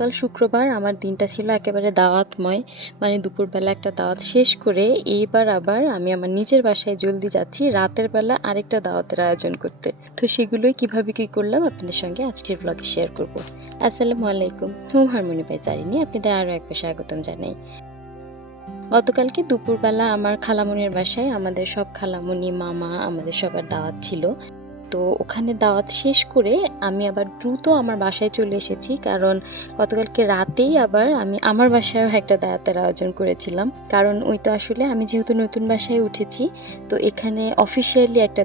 গতকাল শুক্রবার আমার দিনটা ছিল একেবারে দাওয়াতময়। মানে দুপুরবেলা একটা দাওয়াত শেষ করে এইবার আবার আমি আমার নিজের বাসায় জলদি যাচ্ছি রাতের বেলা আরেকটা দাওয়াতের আয়োজন করতে। তো সেগুলোই কিভাবে কি করলাম আপনাদের সঙ্গে আজকের ব্লগে শেয়ার করব। আসসালামু আলাইকুম। হোম হারমোনি বাই জারিনী আপনাদের আরও একবার স্বাগতম জানাই। গতকালকে দুপুরবেলা আমার খালামণির বাসায় আমাদের সব খালামণি, মামা আমাদের সবার দাওয়াত ছিল। তো ওখানে দাওয়াত শেষ করে আমি আবার দ্রুত আমার বাসায় চলে এসেছি, কারণ গতকালকে রাতেই আবার আমি আমার বাসায়ও একটা দাওয়াতের আয়োজন করেছিলাম। কারণ ওই তো আসলে আমি যেহেতু নতুন বাসায় উঠেছি, তো এখানে অফিসিয়ালি একটা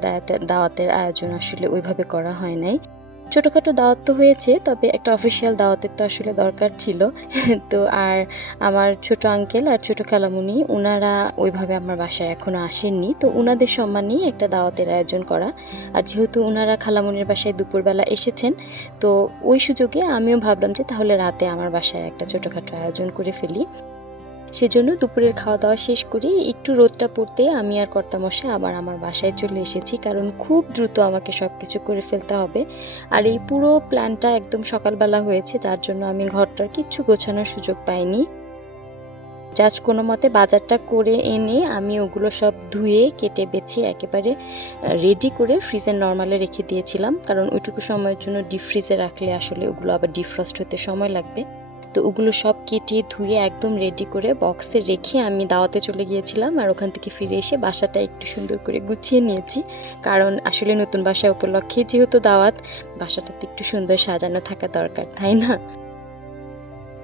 দাওয়াতের আয়োজন আসলে ওইভাবে করা হয় নাই। ছোটোখাটো দাওয়াত তো হয়েছে, তবে একটা অফিসিয়াল দাওয়াতের তো আসলে দরকার ছিল। তো আর আমার ছোট আঙ্কেল আর ছোট খালামুনি ওনারা ওইভাবে আমার বাসায় এখনও আসেননি, তো ওনাদের সম্মানেই একটা দাওয়াতের আয়োজন করা। আর যেহেতু ওনারা খালামুনির বাসায় দুপুরবেলা এসেছেন, তো ওই সুযোগে আমিও ভাবলাম যে তাহলে রাতে আমার বাসায় একটা ছোটোখাটো আয়োজন করে ফেলি। সেজন্য দুপুরের খাওয়া দাওয়া শেষ করে একটু রোদটা পড়তে আমি আর কর্তামশাই আবার আমার বাসায় চলে এসেছি, কারণ খুব দ্রুত আমাকে সব কিছু করে ফেলতে হবে। আর এই পুরো প্ল্যানটা একদম সকালবেলা হয়েছে, যার জন্য আমি ঘরটার কিচ্ছু গোছানোর সুযোগ পাইনি। জাস্ট কোনো মতে বাজারটা করে এনে আমি ওগুলো সব ধুয়ে কেটে বেছে একেবারে রেডি করে ফ্রিজে নর্মালে রেখে দিয়েছিলাম, কারণ ওইটুকু সময়ের জন্য ডিপ ফ্রিজে রাখলে আসলে ওগুলো আবার ডিফ্রস্ট হতে সময় লাগবে। তো ওগুলো সব কেটে ধুয়ে একদম রেডি করে বক্সে রেখে আমি দাওয়াতে চলে গিয়েছিলাম। আর ওখান থেকে ফিরে এসে বাসাটা একটু সুন্দর করে গুছিয়ে নিয়েছি, কারণ আসলে নতুন বাসা উপলক্ষে যেহেতু দাওয়াত, বাসাটাতে একটু সুন্দর সাজানো থাকা দরকার, তাই না?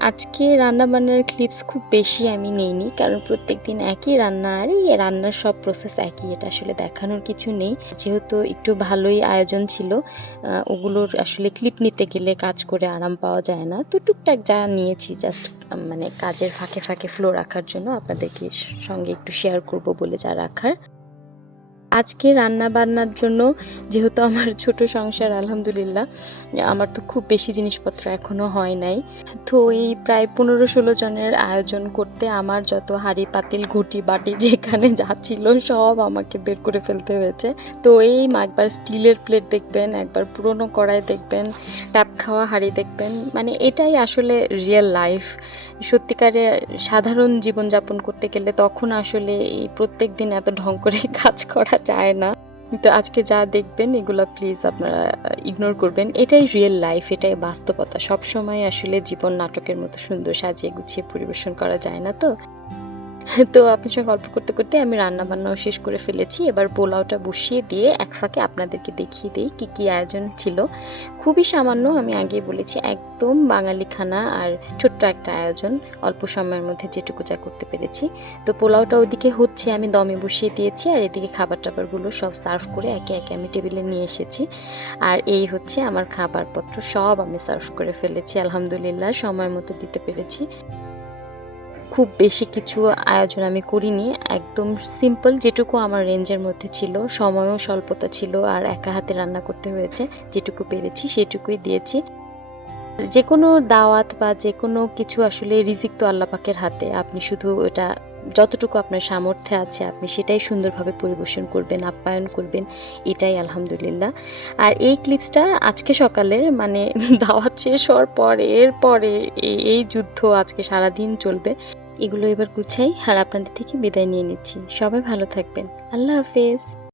আজকে রান্নাবান্নার ক্লিপস খুব বেশি আমি নেইনি, কারণ প্রত্যেকদিন একই রান্না আর এই রান্নার সব প্রসেস একই, এটা আসলে দেখানোর কিছু নেই। যেহেতু একটু ভালোই আয়োজন ছিল, ওগুলোর আসলে ক্লিপ নিতে গেলে কাজ করে আরাম পাওয়া যায় না, তো টুকটাক যা নিয়েছি জাস্ট মানে কাজের ফাঁকে ফাঁকে ফ্লো রাখার জন্য আপনাদেরকে সঙ্গে একটু শেয়ার করব বলে যা রাখার। আজকে রান্না বান্নার জন্য যেহেতু আমার ছোট সংসার আলহামদুলিল্লাহ, আমার তো খুব বেশি জিনিসপত্র এখনও হয় নাই। তো এই প্রায় 15-16 জনের আয়োজন করতে আমার যত হাঁড়ি পাতিল ঘটি বাটি যেখানে যা ছিল সব আমাকে বের করে ফেলতে হয়েছে। তো এই একবার স্টিলের প্লেট দেখবেন, একবার পুরনো কড়াই দেখবেন, ট্যাপ খাওয়া হাঁড়ি দেখবেন, মানে এটাই আসলে রিয়েল লাইফ। সত্যিকারে সাধারণ জীবনযাপন করতে গেলে তখন আসলে এই প্রত্যেক দিন এত ঢং করে কাজ করা যায় না। কিন্তু আজকে যা দেখবেন এগুলো প্লিজ আপনারা ইগনোর করবেন। এটাই রিয়েল লাইফ, এটাই বাস্তবতা। সবসময় আসলে জীবন নাটকের মতো সুন্দর সাজিয়ে গুছিয়ে পরিবেশন করা যায় না। তো আপনার সঙ্গে গল্প করতে করতে আমি রান্না বান্নাও শেষ করে ফেলেছি। এবার পোলাওটা বসিয়ে দিয়ে এক ফাঁকে আপনাদেরকে দেখিয়ে দিই কী কী আয়োজন ছিল। খুবই সামান্য, আমি আগেই বলেছি, একদম বাঙালি খানা আর ছোট্ট একটা আয়োজন, অল্প সময়ের মধ্যে যেটুকু যা করতে পেরেছি। তো পোলাওটা ওদিকে হচ্ছে, আমি দমে বসিয়ে দিয়েছি, আর এদিকে খাবার টাবারগুলো সব সার্ভ করে একে একে আমি টেবিলে নিয়ে এসেছি। আর এই হচ্ছে আমার খাবারপত্র, সব আমি সার্ভ করে ফেলেছি আলহামদুলিল্লাহ, সময় মতো দিতে পেরেছি। খুব বেশি কিছু আয়োজন আমি করিনি, একদম সিম্পল যেটুকু আমার রেঞ্জের মধ্যে ছিল, সময়ও স্বল্পতা ছিল, আর একা হাতে রান্না করতে হয়েছে, যেটুকু পেরেছি সেটুকুই দিয়েছি। যে কোনো দাওয়াত বা যে কোনো কিছু আসলে রিজিক তো আল্লাহ পাকের হাতে, আপনি শুধু ওটা যতটুকু আপনার সামর্থ্যে আছে আপনি সেটাই সুন্দরভাবে পরিবেশন করবেন, আপ্যায়ন করবেন, এটাই আলহামদুলিল্লাহ। আর এই ক্লিপসটা আজকে সকালের, মানে দাওয়াত শেষ হওয়ার এরপরে এই যুদ্ধ আজকে সারাদিন চলবে। এগুলো এবার গুছাই আর আপনাদের থেকে বিদায় নিয়ে নিচ্ছি। সবাই ভালো থাকবেন। আল্লাহ হাফেজ।